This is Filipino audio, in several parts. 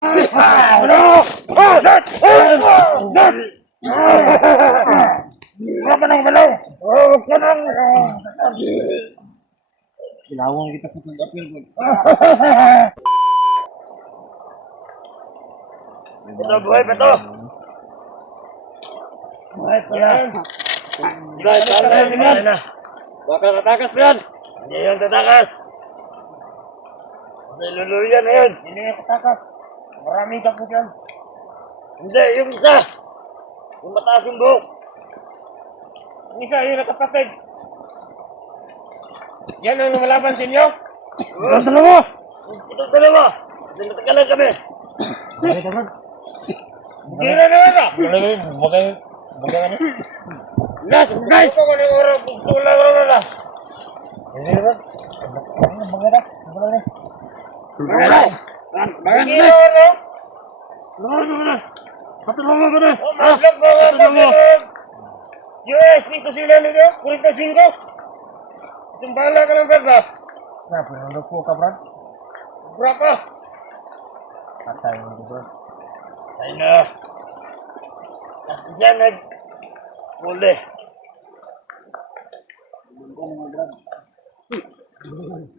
Wala ka nang balaw! Huwag ka nang... Ilawang kita sa pag-apil ko. Ito, buhay pa to! Buhay pa yan! Guys, saan na yan? Huwag ka tatakas yan! Hindi yan tatakas! Kasi luluyan na yun! Hindi yan tatakas! Maraming kapot yan! Hindi, yung isa! Yung mataas yung buhok! Yung isa, yung nakapatid! Yan ang lumalaban sa inyo? Itong dalawa! Itong dalawa! Hindi natagalan kami! Hindi na naman ah! Huwag kayo ano? Guys! Guys! Gusto ko ng oras! Gusto ko lang oras! Hindi naman! Maganda! Maganda! Maganda! Hindi na ano? Maganda! Patulungan ko na! Maglap mo nga kasi ng US! Dito sila nito! 45! Sumbala ka ng berda! Nah, pinundok po ka, Brad? Berapa? Patay mo ito, Brad. Patay na! Kasi siya nag-uli.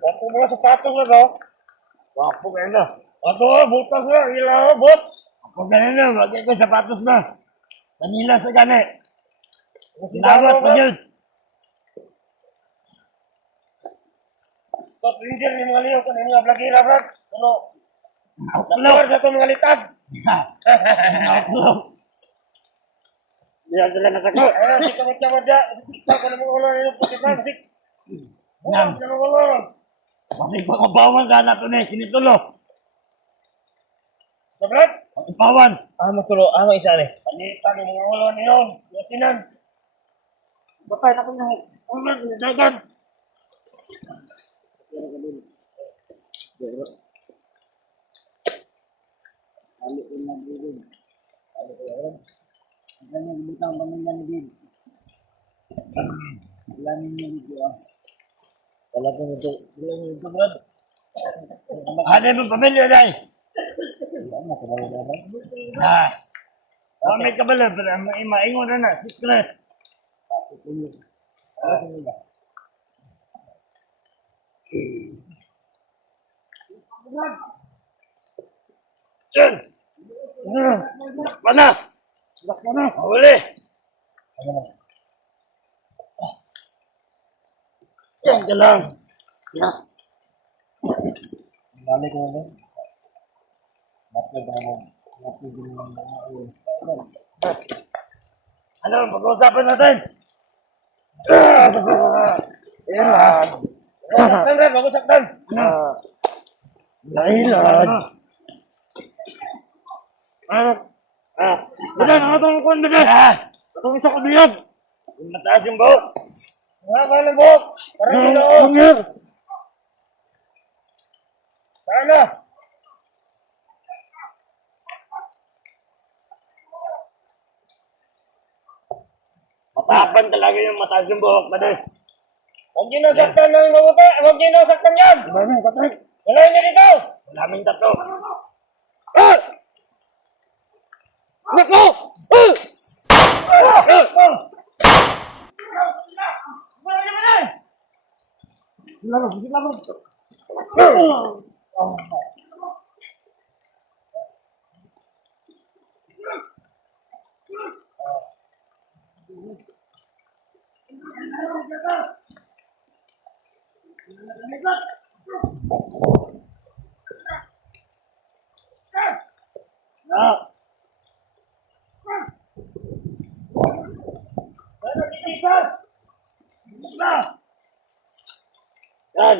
Wapo mga sapatos na daw. Wapo kayo na. Wapo, butas na. Ilaw, bots. Wapo ganun na. Bagay ko sapatos na. Manila sa gani. Sinawat pa yun. Stop leader ni mga liyo. Kung hindi mga blagira, Brad. Ano? Nakular sa itong mga litag. Nakular. Biar jalan nak aku. Si kamut-kamut dah. Kita kena mengolong ini putih masih. Nam. Kena mengolong. Masih pengebawan sana tu ni. Sini dulu. Sabrat? Pengebawan. Amo tulo. Amo isa ni. Panitan ni mengolong ni yon. Yasinan. Bapak nak punya. Ulang jagan. Alik dengan dulu. Alik dengan Jangan butang pemilihan din. Bilangin niyo dito ah. Wala po nito. Bilangin nito, Brad. Ano yung pamilya na eh? Wala na, kabalo na ba? May kabalo, pero maingon na na. Secret. Yan! Mana? Mana? Boleh. Jangan jalan. Ya. Balik ko na. Bakit ba mo? Ano, pag-uusapan natin? Yan. Saktan rin, mag-usaktan. Dahilan. Bilan, ano itong kuwan, Bilan? Itong isa ko biyan. Mataas yung buhok. Mahaba ng buhok. Parang yung loob. Sana. Matapan talaga yung mataas yung buhok, Bade. Huwag niyo nasaktan ng mabuti. Huwag niyo nasaktan yan. Wala niyo dito. Wala kaming tatlo. Nako! Jesus! Yan!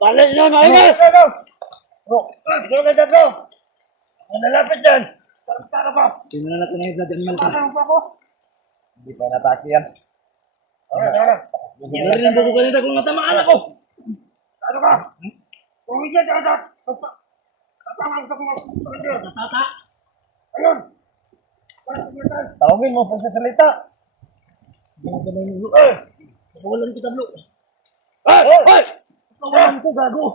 Balik nyo na ini! Dito ka dito! Manalapit yan! Tara pa! Tingnan na natin yung blood animal ka. Hindi pa natake yan. Tara! Hindi rin buko kanina kung natamaan ako! Ano ka? Kung hindi ka agad! Tatama ka mga tata! Ayun! Tawagin mo pag sasalita! Kawalan kita, bro. Kawalan ko, gago.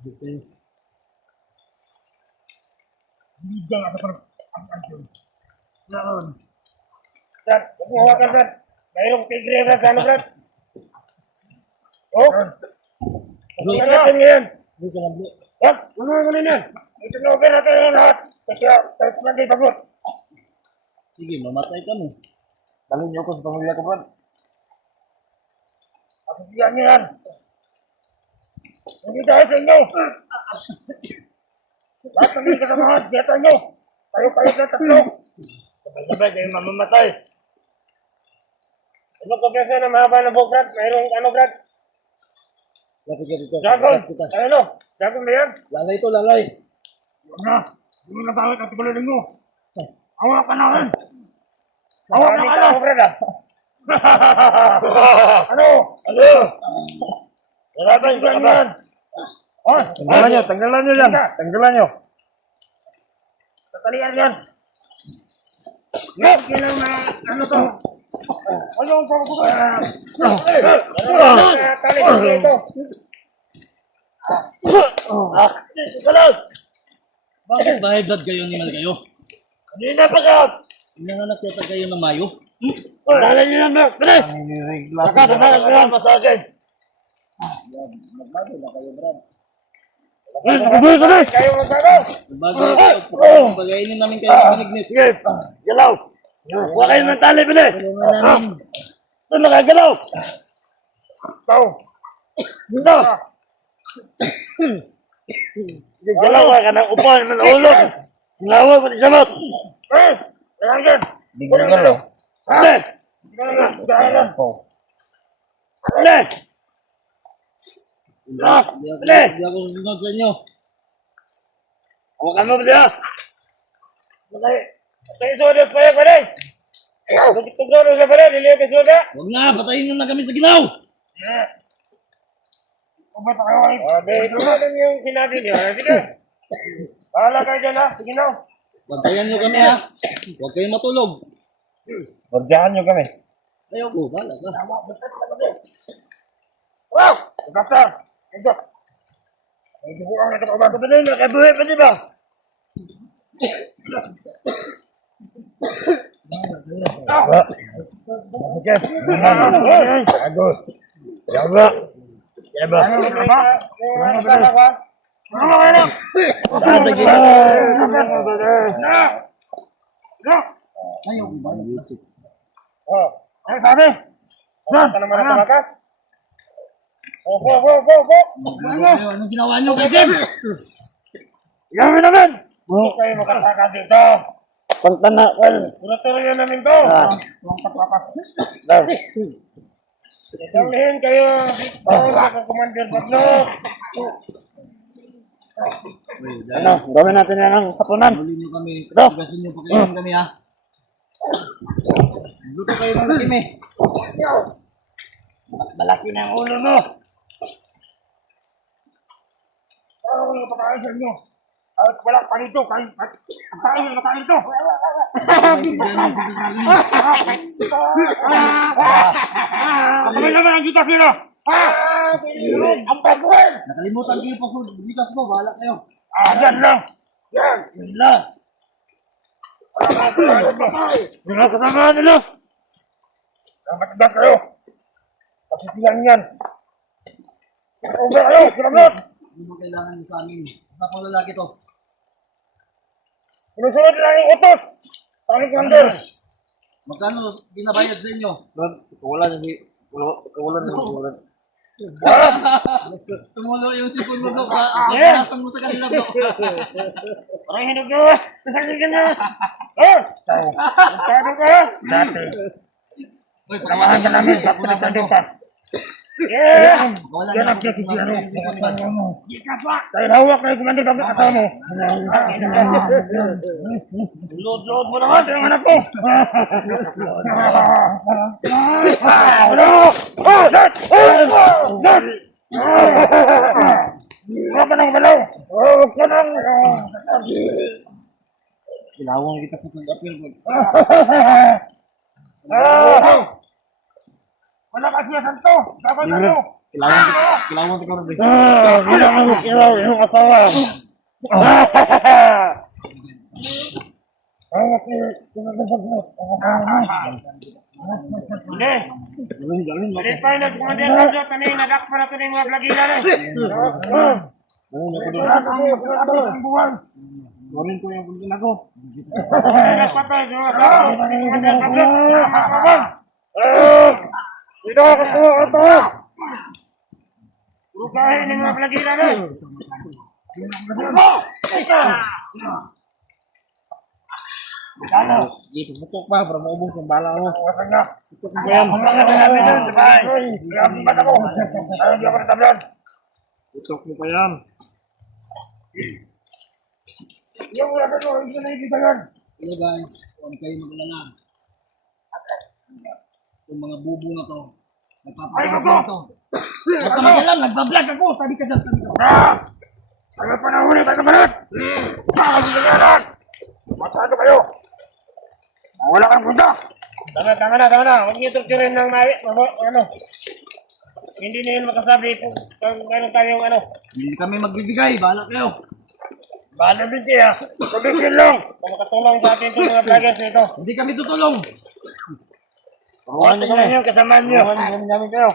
Hindi nga sa pag-agyon. Naroon. Brad, huwag mo hawakan, Brad. Mayroong tigre, Brad, sa ano, Brad? Oh! Tingnan natin ngayon. Wag, ano yan? Ito na over natin yung lahat. Kasi tayo ko lang kayo pagod. Sige, mamatay ka mo. Dalhin niyo ko sa pamilya ko, Brad. Pagkasiyan niyo yan. Hindi dahil sa inyo. Lahat ng mga kasamahan, biyata niyo. Kayo na tatlo. Sabay-sabay kayo mamamatay. Ano ko kasi na mahaba na buhok, Brad? Mayroong ano, Brad? Lapit ka dito. Dragon! Lapit kita. Ano? Dragon ba yan? Lalay to, lalay. Huwag na. Hindi mo natawid at tigulalin mo. Hawa ka namin. Hawa ka Maraming na. tao, Brad, ah. Ano? Ano? Laban ka ba? Oh, tanggalan nyo yan. Tanggalan nyo. Tatalian yan. Yes, kailang na, ano to? Ano ang pagkukuha? Tali ko dito. Salag! Bakit ba high blood kayo ni Mal kayo? Hindi na pagkat! Nanganak yata kayo ng Mayo? Dala nyo yan, Brad. Pwede! Baka, dala sa akin. Magbago na kayo, Brad. Kayo magsago! Magbago na kayo. Pagainin namin kayo ng binignit. Sige, galaw! Huwag kayo ng tali, pwede! Tulungan namin. Ito, nakagalaw! Ito! Ito! Galaw ka ng upuan, manulog! Sinawag ko di sabot! Kailangan! Hindi ko galaw. Hindi! Hindi! Hindi ako susunod sa inyo. Hawakan mo ba diya? Patay sodas pa yan, pare! Tugtog sa pare, dili ka soda! Huwag na, patayin na kami sa ginaw. Ubat na kayo ay. Ito natin yung sinabi niyo. Sige! Bahala kayo dyan, ha? Sige na! Bantayan nyo kami ha. Huwag kayong matulog. Bagyahan niyo kami. Ayaw ko, bahala ka. Wow! Doktor! Ito! Ay, dubuang na ito ba? Ito ba din? Nakabuhay pa di ba? Okay. Agos. Yaba. Yaba. Ano ba? Ano kasama ko? Ano kayo na? Ayaw ko, bahala ka. Oh. Ano sabi? Ka naman na tumakas? Go! Ano kayo? Anong ginawa nyo kay Jim? Gawin naman! Hindi kayo makataka dito. Pagtanakal. Kuratoryo namin to. Huwag pagpapas. Dalhin kayo doon sa Commander Baglok. Ano? Gawin natin yan ng hapunan. Huli nyo kami. Ito. Tugasin nyo pa kayo kami ha. Luto kayo ng lakim eh. Malaki na ang ulo mo. Ano ko yung pagkain sa inyo? At wala pa nito. Kain na kain ito. Naintindihan yung sinasabi mo. Kami naman ang kita sila. Ang password! Nakalimutan ko yung password. Zikas ko, bahala kayo. Yan lang. Yun na. Yung mga kasama nila. Matanda kayo. Pasisiyan yan. Over kayo. Kilagot. Hindi mo kailangan nyo sa amin. Basta pang lalaki to. Sinusunod lang yung utos. Tani Commander. Magkano binabayad sa inyo? Wala na. Tumulo yung sipon mo, bro. Yes. Paasan mo sa kanila, bro. Parang hinog na. Hinog ka na. Oh! Masyado ka. Dati. Uy, Kamahan ka namin. Tapos na sa pa. Yeah! Wala Yan na ang ako. kikisiyano. Dahil hawak na yung Commander Baglok kasama mo. Load mo naman. Ito yung anak ko. Ano? Huwag ka nang balaw. Huwag ka nang. Ilawang kita sa pag-appeal, bro. Wala kasi yan to. Dapat ano. Kilawang ko rin. Ilaw yung asawa. Hindi. Hindi pa yung nagkumandir ka dyan. Tanay, nadak pa na ito yung mga plagilan eh. Morin ko yung bulgin ako. Nadak pa tayo sa mga asawa. Kumandir ka dyan. Dito ako po. Ito. Puro kain ng mga plagilan eh. Dito, butok pa para maubos yung bala ko. Tutok mo yan. Ang mga namin nun, di ba? Grabe ba ako? Ayaw di ako natablan. Butok mo pa yan. Yung wala ka hindi ko nakikita yan. Hello guys, huwag kayo maglala. Yung mga bubo na to, nagpapakalas na to. Huwag ka magalang, nagbablog ako. Tabi ka dyan, tabi ka. Ano pa na huli, tayo kamanat? Nakakasigalan! Matado kayo! Wala kang punta! Tama na. Huwag niyo turturin ng ano. Hindi na yun makasabi kung ano tayong ano. Hindi kami magbibigay, bahala kayo. Bahala din siya. Sabihin lang. Kung makatulong sa atin itong mga vloggers nito. Hindi kami tutulong. Huwag niyo kasama niyo. Huwag namin kayo.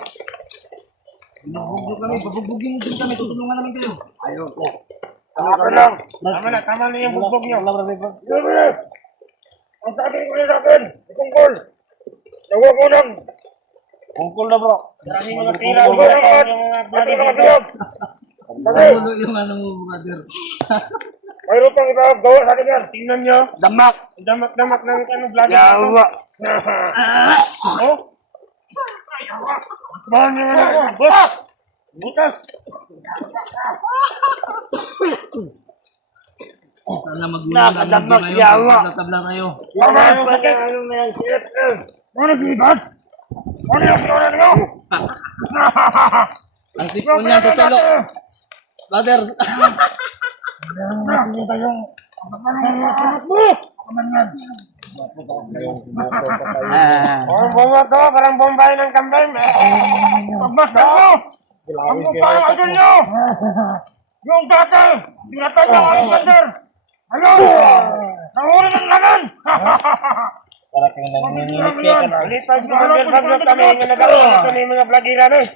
Bugbog kami, pabugbugin din kami, tutulungan namin kayo. Ayaw ko. Tama lang. Tama na yung bugbog niyo. Ang sabi ko na natin, itungkol. Nawag mo lang. Ungkol na bro. Maraming mga tira yung mga vloggers nito. Pagulo yung ano mo, brother. Mayroon pang gawa sa atin yan. Tingnan nyo. Damak ng ano vlogger. Yawa. Oh? Bahan nyo nga ako. Boss! Butas! Sana magulang namin Nakadamak, kayo. yawa. Tabla tayo. Yawa yung sakit. Ano na yan? Shit. Ano nagbibigat? Ano yung pinunod nyo? Ang sipon niya, tutulo. Brother. Nakikita yung anak mo. Oh, bomba to. Parang bombay ng kambay. Pagmas ka mo. Ang mukha ng idol nyo. Yung dati. Sinatay ng Alexander. Ayun. Nahuli ng laman. Para kang nanginginig ka na. Lipas ko ang vlog kami. Nga nagagawa ito ng mga vlogiran eh.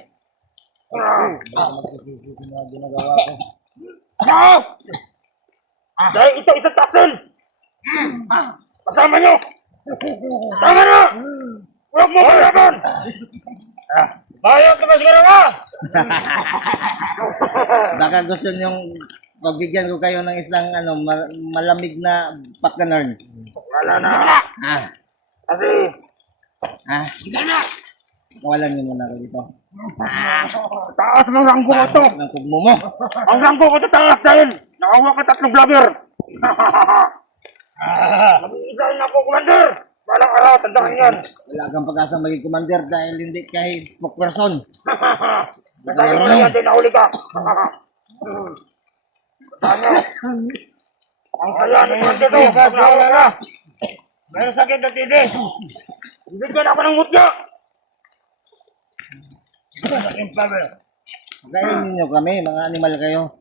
Magsisisi sa mga ginagawa ko. Dahil ito isang taksil. Kasama nyo. Tama na. Huwag mo kalaban. Bayot ka ba siguro ka? Baka gusto niyong pagbigyan ko kayo ng isang ano malamig na pakanarn. Wala na. Kasi. Sige na. Kawalan niyo muna ako dito. Taas ng ranggo ko to. Ng kugmo mo. Ang ranggo ko to taas dahil nakawa ka 3 vlogger. Mag-iisahin na ako, Commander. Balang araw, tandaan yan. Wala kang pag-asang maging commander dahil hindi kahit spokesperson. Nasabi mo na yan din, nahuli ka. Ano? Ang saya ng mundo to. Wala na. Mayroong sakit na TV. Bigyan ako ng mutya. Saking power. Kainin ninyo kami, mga animal kayo.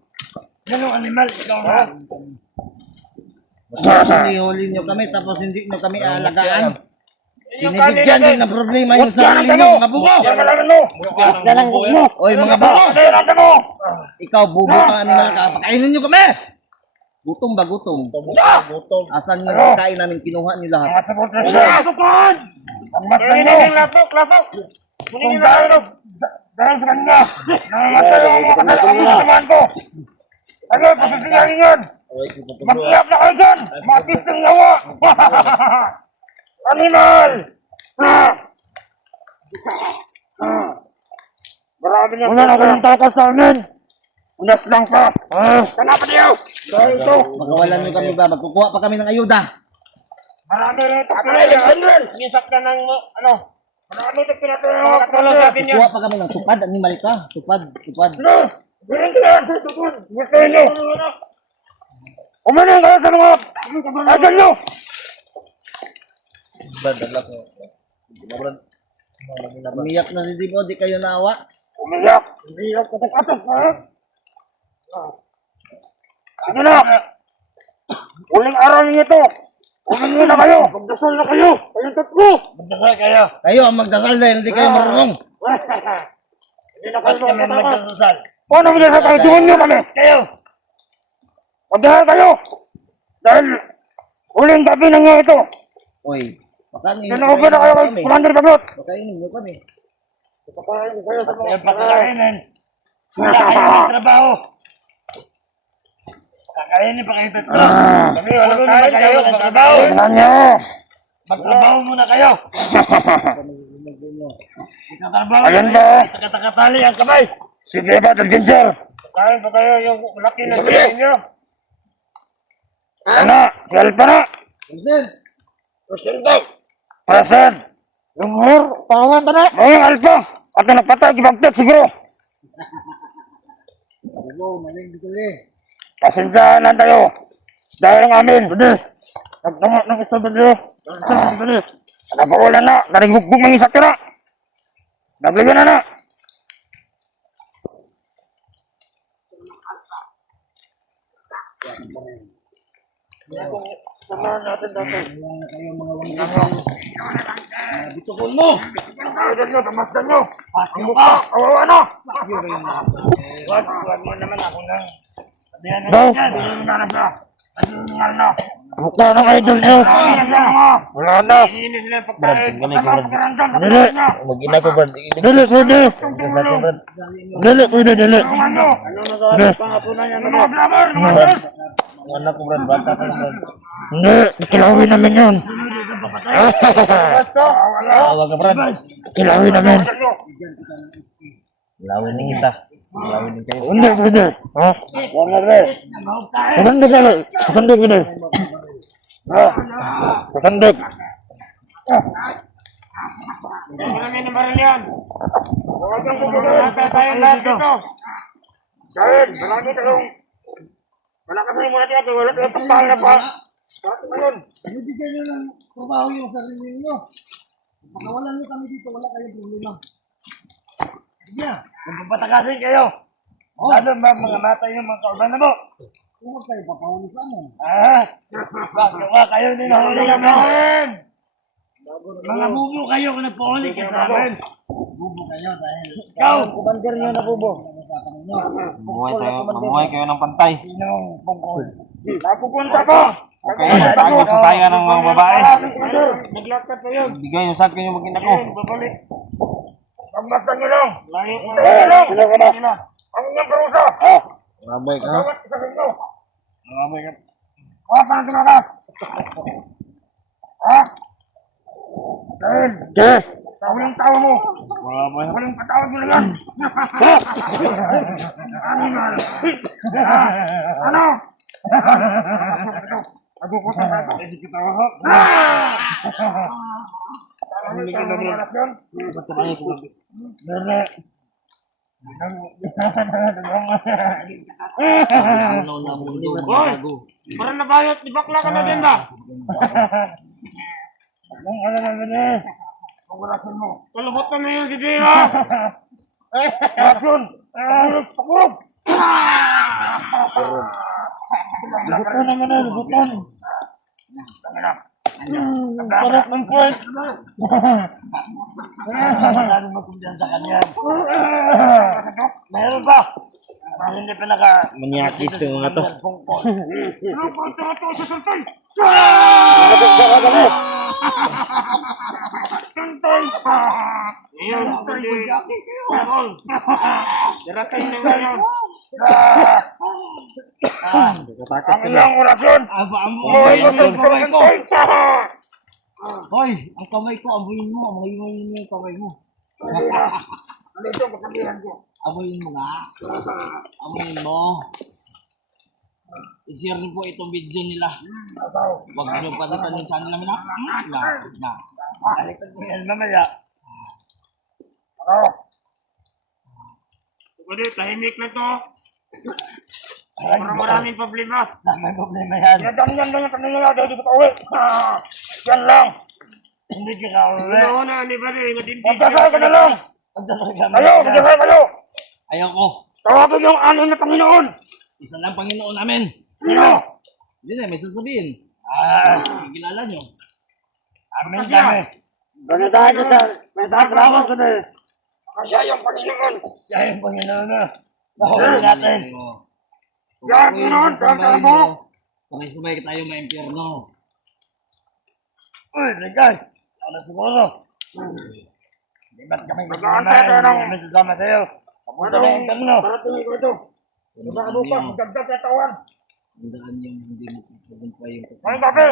Anong animal? Ikaw ha? Huli nyo kami tapos hindi nyo kami aalagaan. Binibigyan din ng problema yung sarili nyo, mga bubo. Yan na lang mo. Yan ang mo. Oy, mga bubo. Yan mo. Ikaw, bubo kang animal ka. Pakainin nyo kami. Gutom ba, gutom? Asan yung pagkain namin kinuha nyo lahat? Pasukan! Ang mas na nyo. Lapok. Kung dahil sa kanya, nangamatay ang mga kasalaman ko. Ano, pasasingin yan. Mag-iyak na kayo dyan! Matis ng yawa! Animal! Marami na wala na kayong takas sa amin! Unas lang pa! Kanapa niyo! Dahil ito! Magawalan nyo kami ba? Magkukuha pa kami ng ayuda. Marami rin ito! Alexander! Nisak ka ng ano? Marami ito pinatulong sa atin yan! Kukuha pa kami ng tupad, animal ka. Tupad. Ganyan ka yan! Gusto nyo! Umanin kayo sa mga idol nyo! Umiyak na si Dimo, di kayo naawa. Umiyak. Umiyak katak-katak. Sige na. Uling araw niyo ito. Umingi na kayo. Magdasal na kayo. Kayong tatlo. Magdasal kayo. Kayo ang magdasal dahil hindi kayo marunong. Hindi na Ba't kayo kami magdasal? Paano magdasal kayo? Tuwan niyo kami. Kayo! Magdasal kayo. Dahil huling gabi na nga ito. Oy, pakainin Sinauban na kayo kay kami. Commander Bagot. Pakainin nyo kami. Pakainin ko kayo sa mga... Yung pakakainin. Wala kayo ng trabaho. Kakainin pa kayo tatlo. Kami walang kain kayo magtrabaho. Tingnan niyo. Magtrabaho muna kayo. Ikatrabaho Ayan kayo. ba? Katakatali ang kamay. Sige ba, Ginger? Kain pa kayo yung laki na bilhin nyo. Ano? Si Alpa na. Vincent! Present. Yung hur, pangan pa na. O yung Alpa. At na nagpatay, gibagtat siguro. Ako, maling dito eh. Pasensyahan lang tayo. Dahil ang amin. Budi. Nagtungok ng isa budi. Budi. Napaulan na. Narigbukbuk ng isa tira. Nabligyan na na. Samahan natin dati. Iwan na kayo mga wanggang. Bitukol mo! Tawagan nyo, tamasdan nyo. Ang mukha, kawawa na. Wag mo naman ako nang. Sabihan na Daw. yan. Wala na siya. Adingal na. Mukha ng idol nyo. Wala na. Iinis na yung pagkain. Masama ang pakiramdam. Dili. Niya. Mag-ina ko ba? Dili, pwede. Dili, pwede, dili. Ano Dili. sa pangapunan niya? Mga blabber, mga blabber. Ang anak ko Brad, bata ko Brad. Hindi, kilawin namin yun. Basta. Wag ka Brad. Kilawin namin. Lawin din kita. Lawin din kayo. Hindi, pwede. Ha? Wala rin. Kasandig na lang. Kasandig pwede. Ha? Kasandig. Marami na baril yan. Huwag kang bubulong. Tayo lahat dito. Dahil, malaki kayong... Malakas na yung mga tiyak. Wala kayong pagpahal na pa. Bakit ngayon? Ibigay nyo ng trabaho yung sarili nyo. Pakawalan nyo kami dito, wala kayong problema. Sige na. Kung papatakasin kayo. Lalo ba mga matay yung mga kauban na mo? Huwag kayo papahuli sa amin. Bakit kayo din nahuli ka namin? Mga bubo kayo kung nagpahuli ka sa amin. Bubo kayo dahil Ikaw! kumandir nyo na bubo. Usapan ninyo. Mamuhay kayo ng pantay. Sinong pungkol? Napupunta ko! Okay, tago sa saya ng mga babae. Naglakad kayo. Bigay yung sa akin yung magina ko. Babalik. Pagmasdan nyo lang! Layo ko. Sila ka na! Ang inyong parusa! Mabay ka. Bawat isa sa inyo! Mabay ka. Wala pa na tumakas! Ha? Dahil! Tao yung tao mo! Mabay ka. Walang patawad mo na yan! Animal! Ano? Nagukutan ka ito. Isip kita ako. Hindi ka naman anak yun? Nene. Hoy! Parang nabayot. Di bakla ka na din ba? Anong ano na nene? Pagulasan mo. Kalubot na na yun si Dima. Action! Pakurog! Lubutan naman na, lubutan. Parang ng point. Masyado magkumpiyan sa kanya. Meron pa. Parang hindi pa naka... Manyakis to mga to. Ano ba ito sa santay? Santay! Ngayon, hindi. Parol. Tira kayo na ngayon. Ang iyong orasyon! Ang Umuwi ko sa kamay ko! santay! Hoy, ang kamay ko, amuyin mo, amuyin mo yung kamay mo. Ano ito, kasabihan ko? Amuyin mo nga. Amuyin mo. I-share niyo po itong video nila. Huwag niyo palitan yung channel namin ha. Na. Baliktad ko yan mamaya. Ano? Pwede, tahimik na to. Para maraming problema. May problema yan. Yan lang yung tanong nila, dahil dito ka uwi. Yan lang. Hindi ka uwi. Una, ni ba rin? Magdasal ka na lang! Magdasal ka Kayo, magdasal kayo! Ayoko. Tawagin yung anim na Panginoon. Isa lang Panginoon namin. Sino? Hindi na, may sasabihin. Kilala nyo. Amin kami. Ganitahan ko sa may tatrawan ko na eh. Siya yung Panginoon. Siya yung Panginoon na. Nahuli natin. Siya ang Panginoon sa tabo. Sabay-sabay tayo ma-impyerno. Uy, Ringkay. Ano siguro? Di ba't kami Mag-aantay tayo ng- kami sasama sa'yo? Papunta na yung terno. Paratingin ko ito. Baka bukas, magdagdag na tawan. Tandaan yung hindi mo pagpunta yung Ngayon gabi,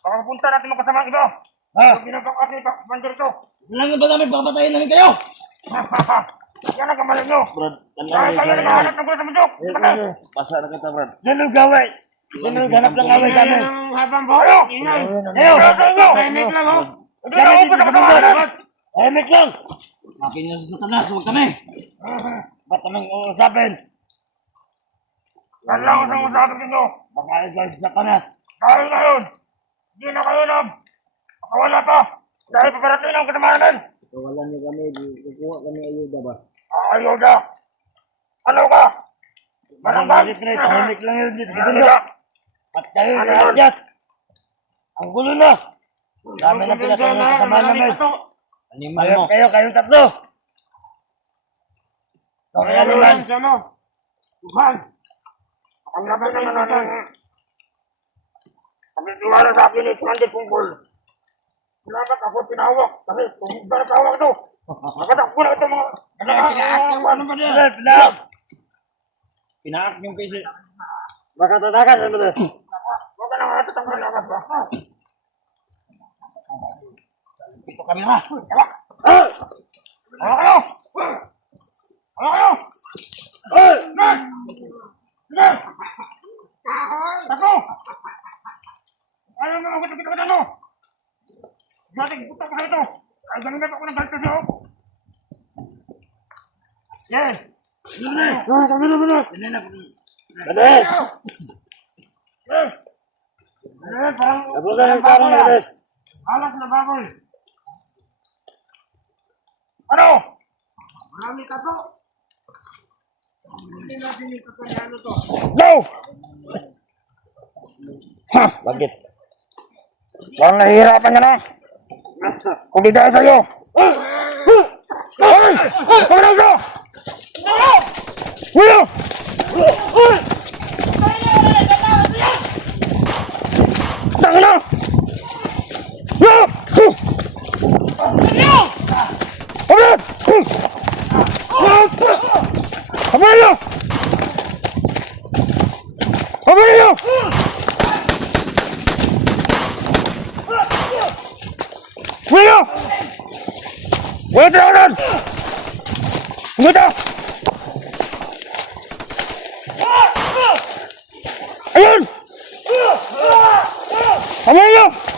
baka punta natin mga kasama ito. Ha? Pag ginagawa kasi pandir ito. Lang ba namin papatayin namin kayo? Yan ang kamalan nyo. Brad, Dahil kayo naghahanap ng gulo sa mundo. Pasa na kita, Brad. Sino gaway? Sino ganap ng away sa amin? Habang buhayo. Ingay. Ayaw! Tahimik lang ho. Hindi na ako sa kasama natin. Tahimik lang! Sakin nyo sa Satanas, huwag kami. Ba't naman uusapin? Yan lang ang isang usapin ninyo. Baka ikaw sa kanas. Dahil ngayon, hindi na kayo nam. Makawala pa. Dahil paparating ang kasama namin. Kawalan nyo kami, kukuha kami ayuda ba? Ayuda. Ano ka? Barangay. Tahimik lang yun dito. Ano ka? At kayo sa adyat. Ang gulo na. Dami na pinatay ng kasama namin. Animal mo. Kayong tatlo. Kaya naman. Tuhan. Ang laban naman natin. Pagkitiwala sa akin ni Tuhan Pungkol. Salamat ako tinawag. Kasi kung ba natawag ito, nakatakbo na ito mga... Ano ba niya? Pinaak! Pinaak yung kasi. Baka tatakan. Ano ba? Huwag ka nang natatakbo na labas ba? Ito kamera. Ano kayo? Ano kayo? Sige! Tako! Ayaw mo ako kita ano? Dating putak ko na ito. Ay, ganun na ako ng balik kasi ako. Yes! Kami na! Bades! Yes! Parang... Nabuka ng parang Bades! Alas na baboy. Ano? Marami ka to. Hindi natin yung kakanyano to. Go! Ha! Bakit? Parang nahihirapan ka na. Kung di dahil sa'yo. Ay! Kami na siya! Kuya! Tangin na! Yeah! Kami! Kami na! Kami na! Kuya! Wait lang! Kumita! Ayun! Kami na!